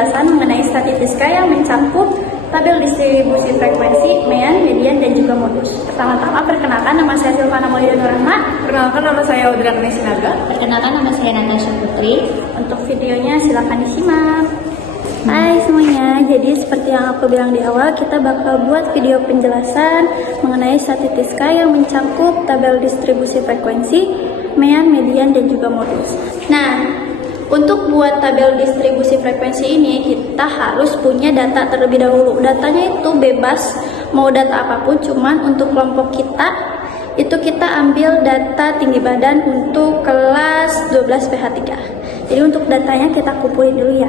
penjelasan mengenai statistika yang mencakup tabel distribusi frekuensi, mean, median, dan juga modus. Pertama-tama perkenalkan, nama saya Silvana Maulida Nurahma. Perkenalkan, nama saya Audrey Agnes Sinaga. Perkenalkan, nama saya Natasha Putri. Untuk videonya silakan disimak. Hai semuanya, jadi seperti yang aku bilang di awal, kita bakal buat video penjelasan mengenai statistika yang mencakup tabel distribusi frekuensi, mean, median, dan juga modus. Nah, untuk buat tabel distribusi frekuensi ini, kita harus punya data terlebih dahulu. Datanya itu bebas, mau data apapun, cuman untuk kelompok kita, itu kita ambil data tinggi badan untuk kelas 12 PH3. Jadi untuk datanya kita kumpulin dulu ya.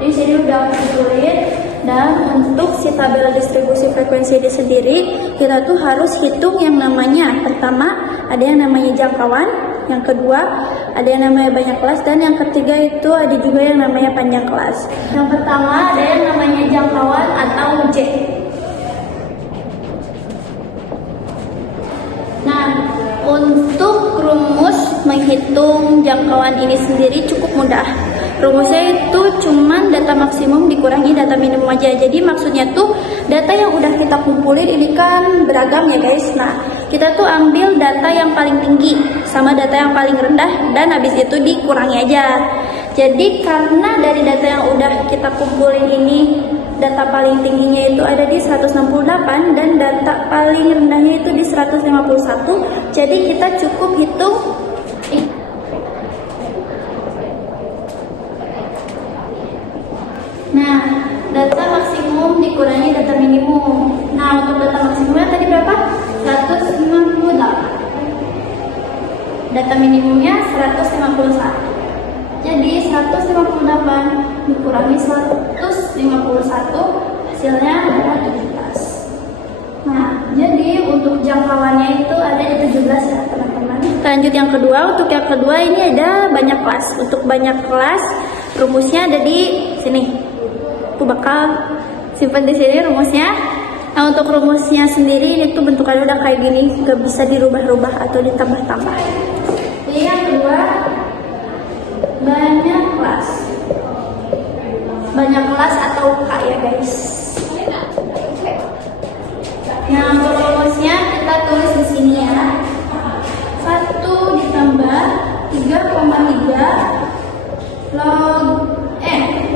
Di sini udah aku tulis, dan untuk si tabel distribusi frekuensi ini sendiri, kita tuh harus hitung yang namanya, pertama ada yang namanya jangkauan, yang kedua ada yang namanya banyak kelas, dan yang ketiga itu ada juga yang namanya panjang kelas. Yang pertama ada yang namanya jangkauan atau J. Nah, untuk rumus menghitung jangkauan ini sendiri cukup mudah. Rumusnya itu cuman data maksimum dikurangi data minimum aja. Jadi maksudnya tuh data yang udah kita kumpulin ini kan beragam ya guys. Nah, kita tuh ambil data yang paling tinggi sama data yang paling rendah, dan habis itu dikurangi aja. Jadi karena dari data yang udah kita kumpulin ini, data paling tingginya itu ada di 168 dan data paling rendahnya itu di 151. Jadi kita cukup hitung data maksimum dikurangi data minimum. Nah, untuk data maksimumnya tadi berapa? 158. Data minimumnya 151. Jadi 158 dikurangi 151, hasilnya adalah 17. Nah, jadi untuk jangkauannya itu ada di 17 ya teman-teman. Lanjut yang kedua, untuk yang kedua ini ada banyak kelas. Untuk banyak kelas, rumusnya ada di sini. Aku bakal simpan di sini rumusnya. Nah, untuk rumusnya sendiri ini tuh bentukannya udah kayak gini, gak bisa dirubah-rubah atau ditambah-tambah. Jadi yang kedua, banyak kelas. Banyak kelas atau K ya guys. Nah, untuk rumusnya kita tulis di sini ya. 1 ditambah 3,3 log N.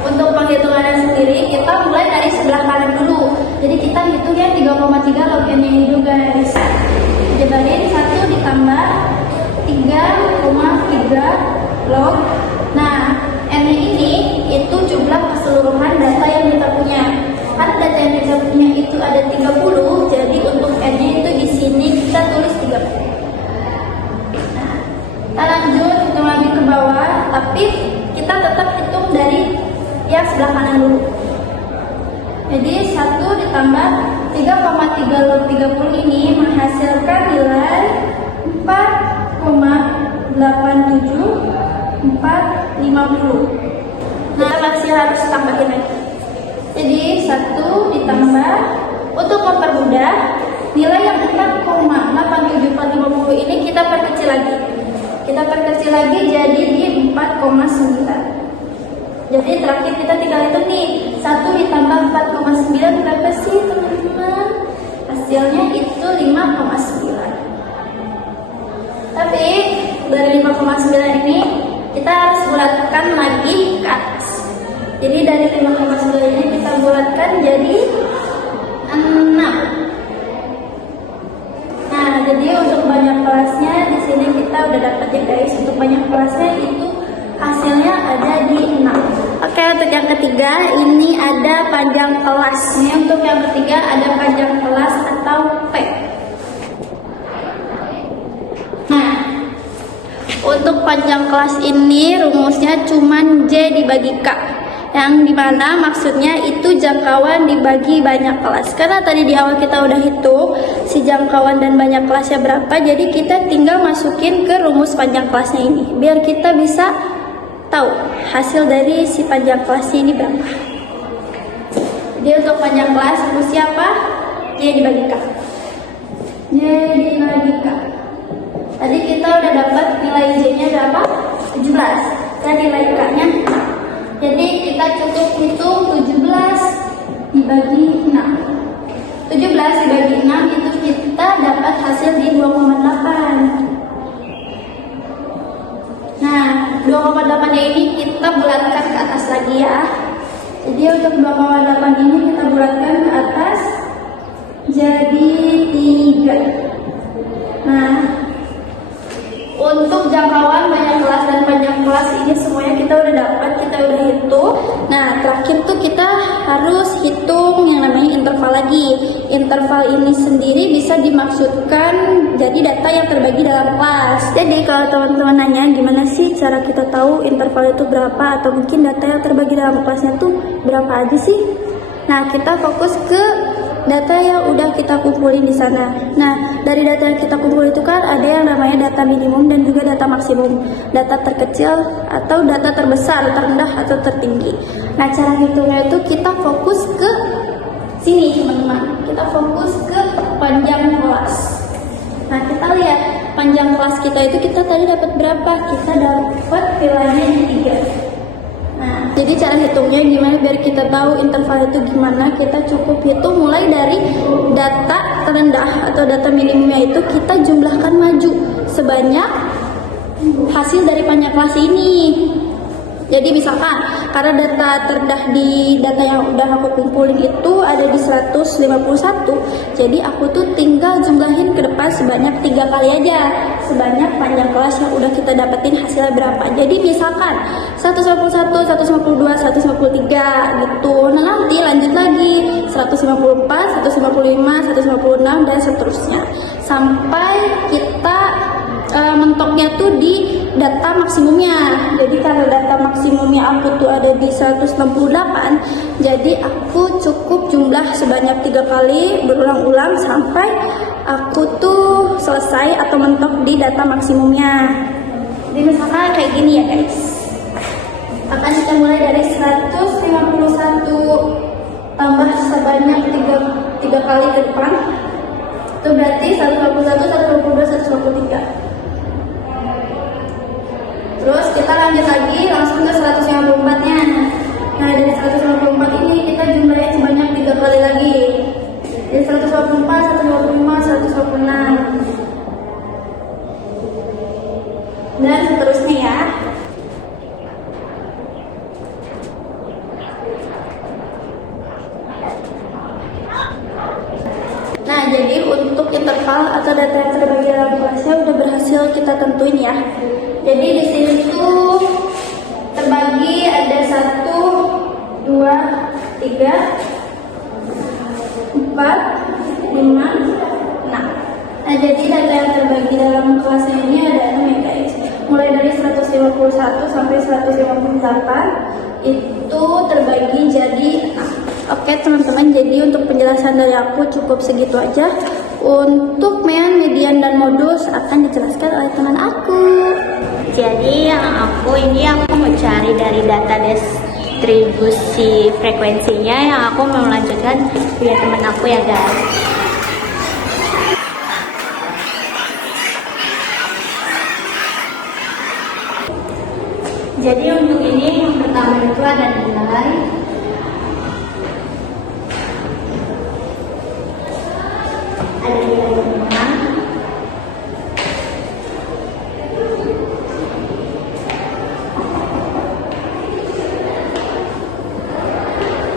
Untuk penghitungannya sendiri, kita mulai dari sebelah kanan dulu. Jadi kita hitungnya 3,3 log N ini dulu guys. Jabarin 1 ditambah 3,3 log. Nah, N ini itu jumlah keseluruhan data yang kita punya. Karena data yang kita punya itu ada 30, jadi untuk N-nya itu di sini kita tulis 30. Nah, kita lanjut hitung lagi ke bawah, tapi kita tetap hitung dari yang sebelah kanan dulu. Jadi 1 ditambah 3,3 log 30 ini menghasilkan nilai 4,87450. Nah, masih harus tambahin lagi. Jadi 1 ditambah, untuk mempermudah, nilai yang 4,87450 ini kita perkecil lagi. Kita perkecil lagi jadi di 4,9. Jadi terakhir kita tinggal hitung nih, 1 ditambah 4,9 berapa sih teman-teman? Hasilnya itu 5,9. Tapi dari 5,9 ini kita harus bulatkan lagi ke atas. Jadi dari 5,9 ini kita bulatkan jadi 6. Nah, jadi untuk banyak kelasnya di sini kita udah dapat ya guys. Untuk banyak kelasnya itu hasilnya ada di 6. Oke, untuk yang ketiga ini ada panjang kelas. Ini untuk yang ketiga ada panjang kelas atau P. Nah, untuk panjang kelas ini rumusnya cuman J dibagi K. yang dimana maksudnya itu jangkauan dibagi banyak kelas. Karena tadi di awal kita udah hitung si jangkauan dan banyak kelasnya berapa, jadi kita tinggal masukin ke rumus panjang kelasnya ini biar kita bisa tahu hasil dari si panjang kelasnya ini berapa. Jadi untuk panjang kelas rumusnya apa? Y dibagikan. Y dibagikan. Tadi kita udah dapat nilai Y-nya berapa? 17. Dan nilai K-nya. Jadi kita cukup hitung 17 dibagi 6. 17 dibagi 6 itu kita dapat hasil di 2,8. Nah, 2,8 ini kita bulatkan ke atas lagi ya. Jadi untuk 2,8 ini kita bulatkan ke atas jadi 3. Nah, untuk jangkauan banyak kelas dan panjang kelas ini semuanya kita udah dapat, kita udah hitung. Nah, terakhir tuh kita harus hitung yang namanya interval lagi. Interval ini sendiri bisa dimaksudkan jadi data yang terbagi dalam kelas. Jadi kalau teman-teman nanya gimana sih cara kita tahu interval itu berapa atau mungkin data yang terbagi dalam kelasnya tuh berapa aja sih? Nah, kita fokus ke data yang udah kita kumpulin di sana. Nah, dari data yang kita kumpul itu kan ada yang namanya data minimum dan juga data maksimum, data terkecil atau data terbesar, terendah atau tertinggi. Nah, cara hitungnya itu kita fokus ke sini teman-teman. Kita fokus ke panjang kelas. Nah, kita lihat panjang kelas kita itu kita tadi dapat berapa? Kita dapat nilainya 3. Nah, jadi cara hitungnya gimana biar kita tahu interval itu gimana? Kita cukup hitung mulai dari data terendah atau data minimumnya itu kita jumlahkan maju sebanyak hasil dari panjang kelas ini. Jadi misalkan karena data terendah di data yang udah aku kumpulin itu ada di 151, jadi aku tuh tinggal jumlahin ke depan sebanyak 3 kali aja, sebanyak panjang kelas yang udah kita dapetin hasilnya berapa. Jadi misalkan 151, 152, 153 gitu. Nah, nanti lanjut lagi 154, 155, 156 dan seterusnya sampai kita mentoknya tuh di data maksimumnya. Jadi kalau data maksimumnya aku tuh ada di 168, jadi aku cukup jumlah sebanyak 3 kali berulang-ulang sampai aku tuh selesai atau mentok di data maksimumnya. Jadi misalkan kayak gini ya guys, akan kita mulai dari 151 tambah sebanyak 3 kali ke depan, itu berarti 151, 152, 153. Terus kita lanjut lagi langsung ke 154-nya. Nah, dari 154 ini kita jumlahnya sebanyak 3 kali lagi. Jadi 154, 155, 156. Dan seterusnya ya. Nah, jadi untuk interval atau data yang terbagi dalam kelasnya udah berhasil kita tentuin ya. Jadi di sini tuh terbagi ada 1, 2, 3, 4, 5, 6. Nah, jadi data yang terbagi dalam kelasnya ini ada 6 ya guys. Mulai dari 151 sampai 158 itu terbagi jadi 6. Oke teman-teman, jadi untuk penjelasan dari aku cukup segitu aja. Untuk mean, median, dan modus akan dijelaskan oleh teman aku. Jadi yang aku mau cari dari data distribusi frekuensinya, yang aku mau melanjutkan punya teman aku ya guys. Jadi untuk ini yang pertama itu ada nilai rumah,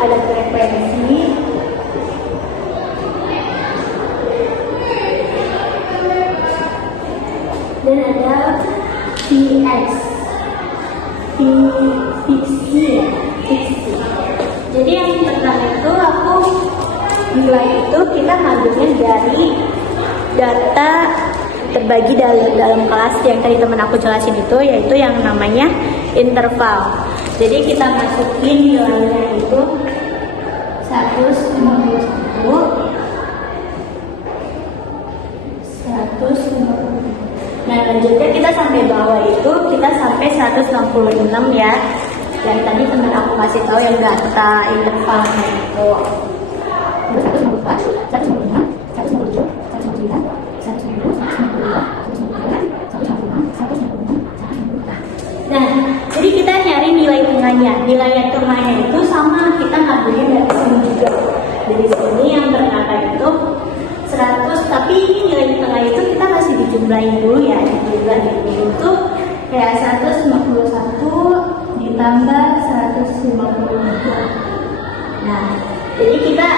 ada frekuensi, dan ada fiksi. Jadi yang pertama itu aku nilai itu kita ngambilnya dari data terbagi dalam kelas yang tadi teman aku jelasin itu, yaitu yang namanya interval. Jadi kita masukin nilainya itu 150. Nah, lanjutnya kita sampai bawah itu kita sampai 166 ya. Yang tadi teman aku kasih tahu yang data intervalnya itu. Nah, jadi kita nyari nilai tengahnya. Nilai tengahnya itu sama kita ngambilnya dari sini juga. Dari sini yang bernama itu 100, tapi ini nilai tengah itu kita masih dijumlahin dulu ya. Dijumlahin dulu itu kayak 151 ditambah 152. Nah, jadi kita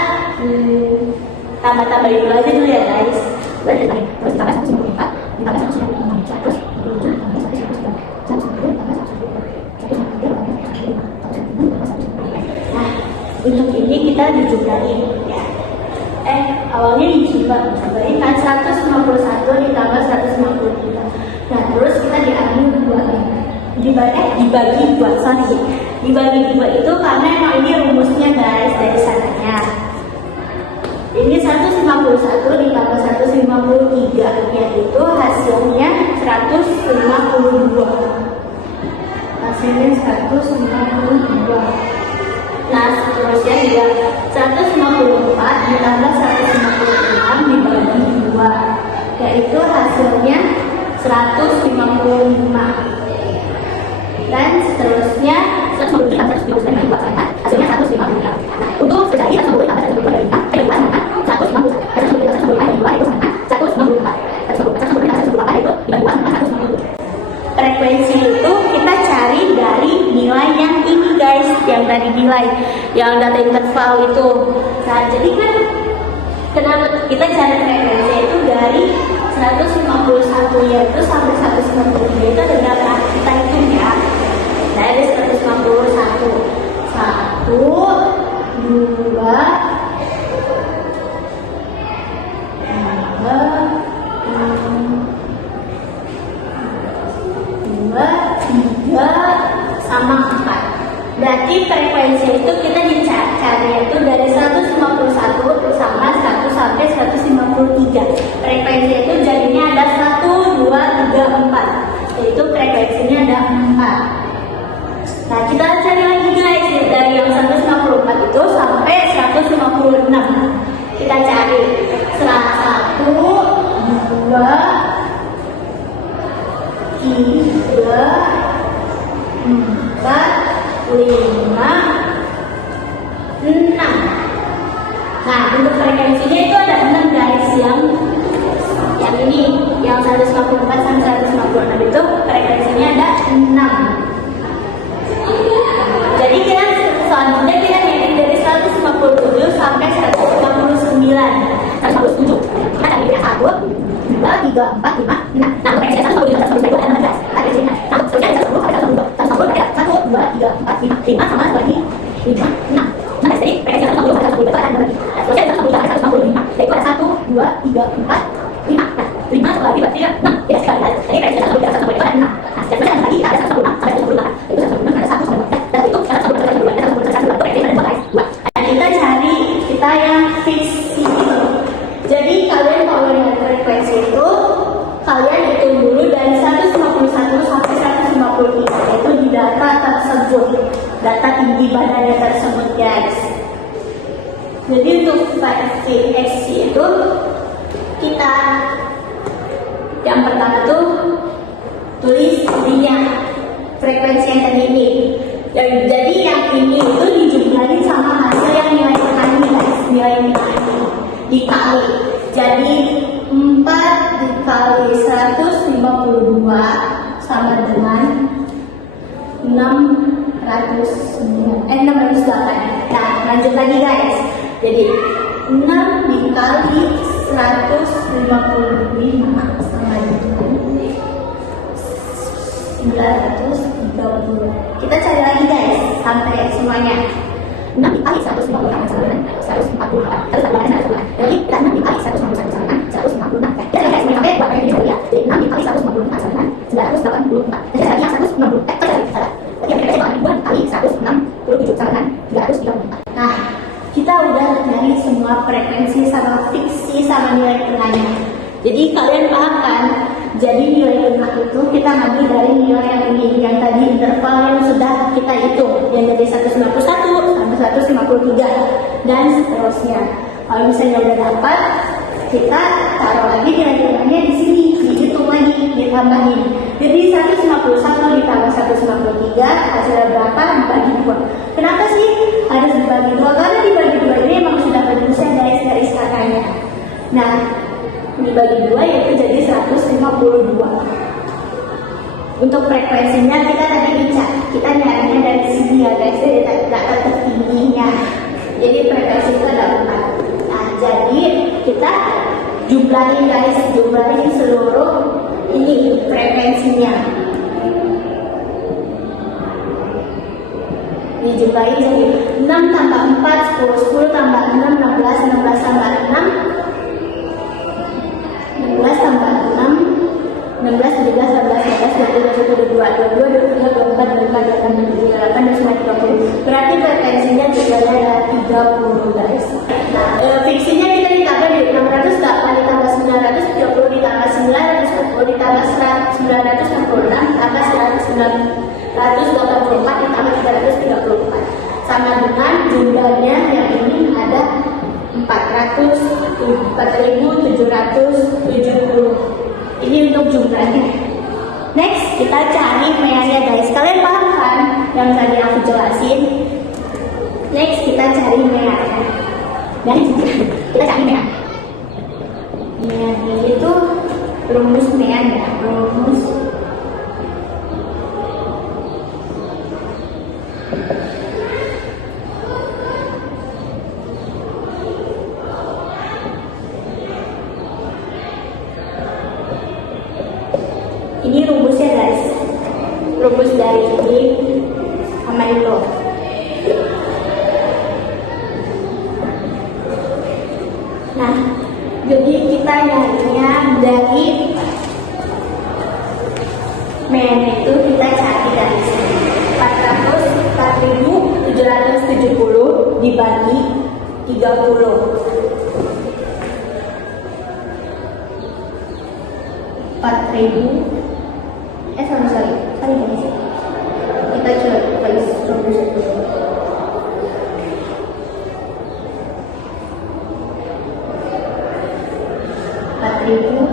tambah-tambahin dulu aja dulu ya guys. Terus tambah 154 ditambah 155 terus nah, untuk ini kita dijumlahin ya. Awalnya dijumlahin kan 151 ditambah 153. Nah, terus kita diambil dua dibagi dua itu karena emang ini rumusnya guys dari sananya. Ini 151 ditambah 153 yaitu hasilnya 152. Hasilnya 152. Nah, seterusnya juga 154 ditambah 156 dibagi 2 yaitu hasilnya 155. Dan seterusnya 155 hasilnya 155. Nah, untuk sekali 155 frekuensi itu kita cari dari nilai yang ini guys, yang tadi nilai yang data interval itu. Nah, jadi kan kenapa kita cari frekuensi itu dari 151 yaitu sampai 153 itu ada berapa? Kita hitung ya. Dari 151 1 2 sama 4. Berarti frekuensi itu kita dicari itu dari 151 sama 1 sampai 153. Frekuensi itu jadinya ada 1, 2, 3, 4. Yaitu frekuensinya ada 4. Nah, kita cari lagi guys dari yang 154 itu sampai 156. Kita cari 1, 2, 3, 4, 5, 6. Nah, untuk frekuensinya itu ada 6 guys, yang ini yang 154 sampai 156 itu frekuensinya ada 6. Jadi kita selanjutnya kita ngitung dari 157 sampai 159. 157 kita cari 1, 2, 3, 4, 5, 6. Nah, frekuensinya 157 itu ada 16. Ada di sini. Nah, frekuensinya 1, 2, 3, 4, 5 sama lagi 5, 6. Nah, jadi frekuensi 150 itu ada lagi. Frekuensi 155. Jadi ada 1, 2, 3, 4, 5. Nah, 5 lagi berarti 6. Ya sekali. Jadi frekuensi 150 itu ada 6. Nah, jadi lagi ada 156 sampai 158. Itu 156 ada 1 sampai 4. Dan itu 152 ada 151 frekuensi ada 2. Nah, kita cari kita yang fix itu. Jadi kalian kalau yang frekuensi itu kalian hitung dulu dari 151 sampai 153 itu di data tersebut, data tinggi badannya tersebut guys. Jadi untuk VXC itu kita yang pertama tuh tulis ininya frekuensi yang tadi ini. Jadi yang ini itu dijumlahin sama hasil yang nilai tengahnya guys, nilai tengahnya dikali. Jadi 4 dikali 152 sama dengan 608. Nah, lanjut lagi guys. Jadi 6 dikali 155 sama dengan 930. Kita cari lagi guys sampai semuanya. 6 dikali 150 sama dengan 144. Terus tambahkan 1. Jadi kita 6 dikali 150 sama dengan 156. Jadi guys, sampai buat ini dulu ya. Jadi 6 dikali 150 sama dengan 984. Jadi yang 160. Jadi yang 160 kali 1 semua frekuensi sama fiksi sama nilai tengahnya. Jadi kalian paham kan? Jadi nilai tengah itu kita ngambil dari nilai yang ini, yang tadi interval yang sudah kita hitung, yang dari 191 sampai 153 dan seterusnya. Kalau misalnya udah dapat, kita taruh lagi nilai tengahnya di sini, dihitung lagi, ditambahin. Jadi 151 ditambah 153 hasilnya berapa? Dibagi 2. Kenapa sih harus dibagi 2? Karena dibagi 2 ini memang sudah rumusnya garis-garis kakaknya. Nah, dibagi 2 yaitu jadi 152. Untuk frekuensinya kita tadi bicara, kita nyarinya dari sini ya guys, dari data tertingginya. Jadi frekuensi itu ada 4. Nah, jadi kita jumlahin guys, jumlahin seluruh ini frekuensinya. Dijumlahin jadi 6 tambah 4, 10, 10 tambah 6, 16, 16 tambah 6, 16 tambah 6, 16, 17, 18, 19, 20, 21, 22, 23, 24, 25, 26, 27, 28, 29, 30. Berarti frekuensinya jumlahnya ada 30 guys. Nah, fiksinya kita ditambah dari 608 ditambah 930 ditambah 910 ditambah 966 ditambah 984 ditambah 334 sama dengan jumlahnya yang ini ada 4.770. Ini untuk jumlahnya. Next kita cari meanya guys. Kalian paham kan yang tadi aku jelasin? Next kita cari meanya. Dan kita cari mean. Mean itu rumus mean ya, rumus ini rumusnya guys, rumus dari ini sama itu. Nah, jadi kita nyarinya dari mean itu kita cari dari sini 404.770 dibagi 30. 4.000 sorry guys, kita coba tulis rumus dulu. 4.770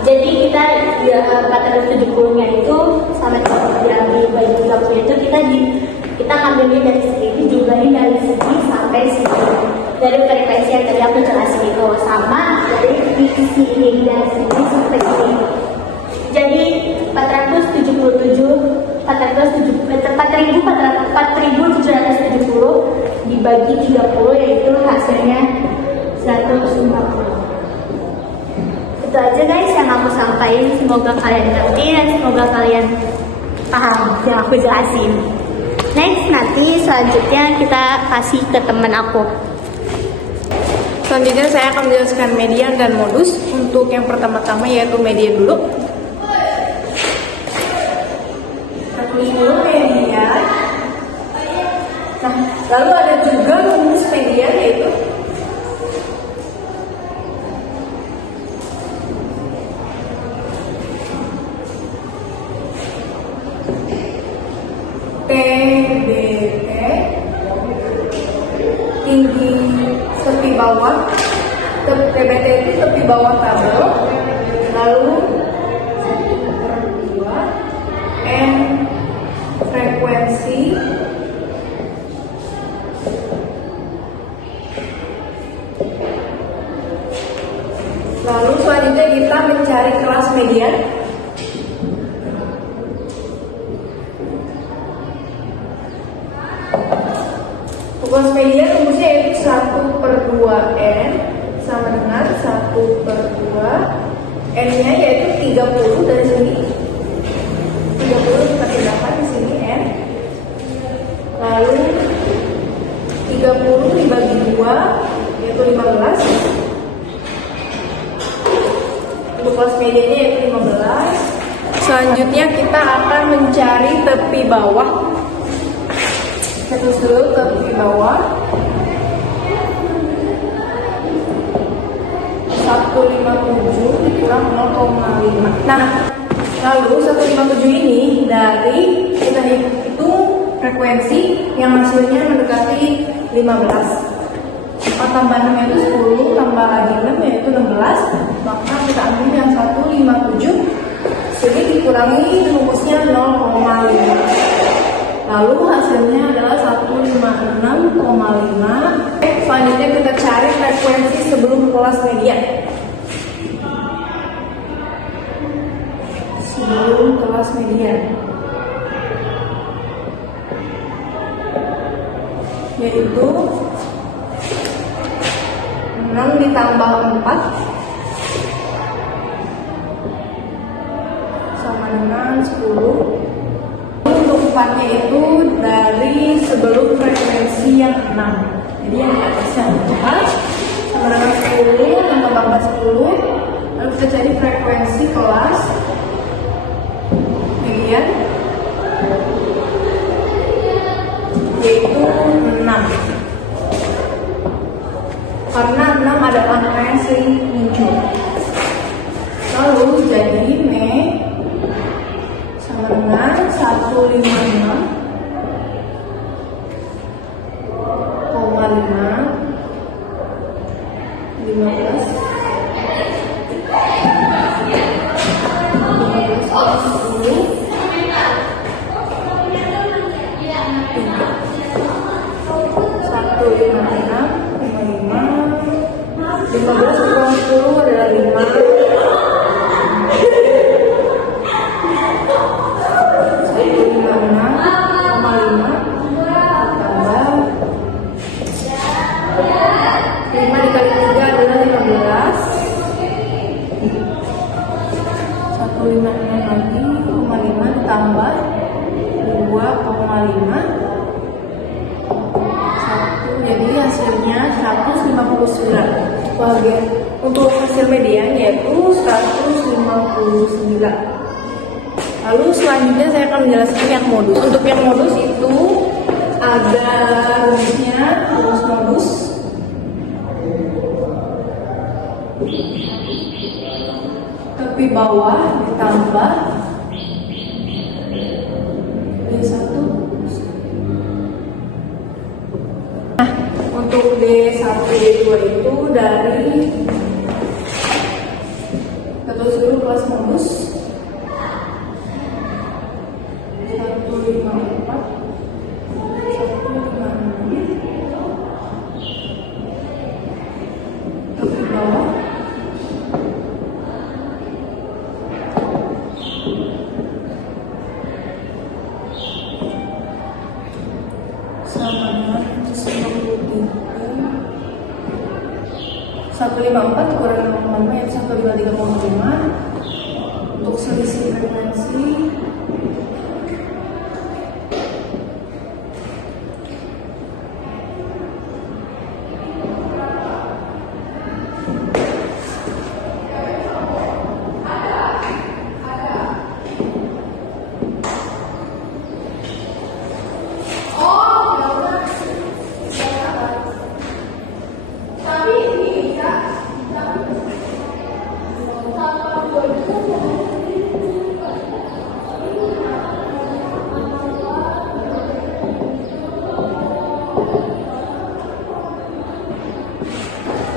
jadi kita 470 nya itu sama yang dibagi 30 itu kita ngambilnya dari sini, jumlahin dari sini sampai sini. Dari frekuensi yang tadi aku jelasin itu sama dari fiksi ini dari sini sampai sini. Jadi 4.770 dibagi 30 yaitu hasilnya 150. Itu aja guys yang aku sampaikan. Semoga kalian ngerti dan semoga kalian paham yang aku jelasin. Next, nanti selanjutnya kita kasih ke teman aku. Selanjutnya saya akan menjelaskan median dan modus. Untuk yang pertama-tama yaitu median dulu. Dulu median. Nah, lalu ada juga rumus median yaitu TBT, tinggi tepi bawah, TBT itu tepi bawah tabel, lalu 1/2 N frekuensi, lalu selanjutnya kita mencari kelas median. Kelas median rumusnya yaitu 1/2N sama dengan 1/2 N-nya yaitu 30 dari sini, 30 dikali 8 di sini N, lalu 30 dibagi 2 yaitu 15. Untuk kelas mediannya yaitu 15 Selanjutnya kita akan mencari tepi bawah. Terus dulu tepi bawah 157 dikurang 0,5. Nah, lalu 157 ini dari kita hitung frekuensi yang hasilnya mendekati 15. 4 tambah 6 yaitu 10, tambah lagi 6 yaitu 16. Maka kita ambil yang 157, jadi dikurangi rumusnya 0,5. Lalu hasilnya adalah 156,5. Selanjutnya kita cari frekuensi sebelum kelas median. Sebelum kelas median, yaitu 6 ditambah 4 sama dengan 10. Untuk 4-nya itu dari sebelum frekuensi yang 6. Jadi yang di atasnya 4 sama dengan 10 dan tambah 10. Lalu kita cari frekuensi kelas median, yaitu 6. Karena 6 ada angka yang sering muncul. Lalu jadi M sama dengan 156,5 15 kurang 10 adalah 5. 156,5 tambah 5 dikali 3 adalah 15. 156 lagi, 5 ditambah 2,5. Jadi hasilnya 159. Bagian untuk hasil median yaitu 159. Lalu selanjutnya saya akan menjelaskan yang modus. Untuk yang modus itu ada rumusnya, rumus modus. Tepi bawah ditambah D1. Untuk D1, D2 itu dari terus dulu kelas modus 154 156 tepi bawah sama dengan 154 kurang 0,5 yaitu 153,5. Untuk selisih frekuensi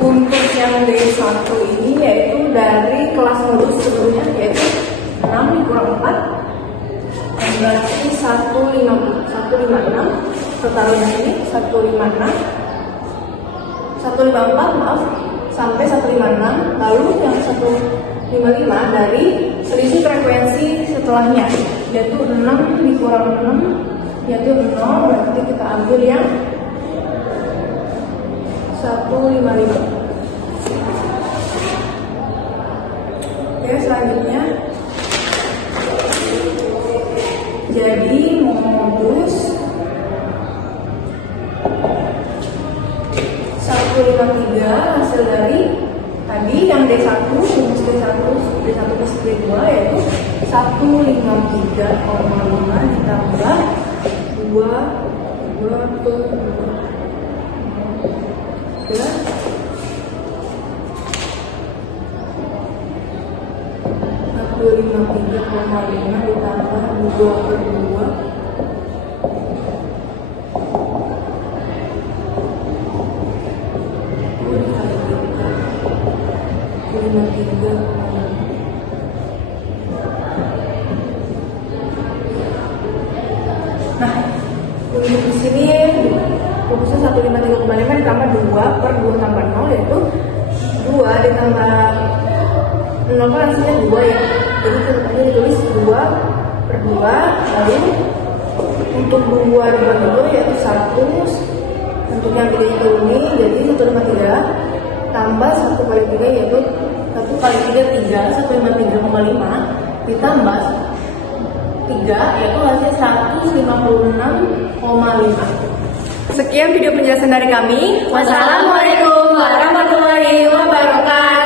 untuk yang D1 ini yaitu dari kelas modus sebelumnya yaitu 6 dikurang 4 yang berarti 156 totalnya ini 154 maaf sampai 156. Lalu yang 155 dari selisih frekuensi setelahnya yaitu 6 dikurang 6 yaitu 0, berarti kita ambil yang 155. Oke, selanjutnya jadi modus 153 hasil dari tadi yang D1 rumus D1 plus D2 yaitu 153,5 ditambah 2 per 3 153,5 ditambah 2 per 2 Nah, untuk di sini rumusnya 153,5 ditambah 2 per 2 tambah 0 yaitu 2 ditambah 0 kan hasilnya 2 ya. Jadi aja ditulis 2 per 2, lalu untuk 2 dibagi 2 yaitu 100. Untuk yang 3 turunin jadi 153 tambah 1 kali 3 yaitu 1 kali 3 3, 153,5 ditambah 3 yaitu hasilnya 156,5. Sekian video penjelasan dari kami. Wassalamualaikum warahmatullahi wabarakatuh.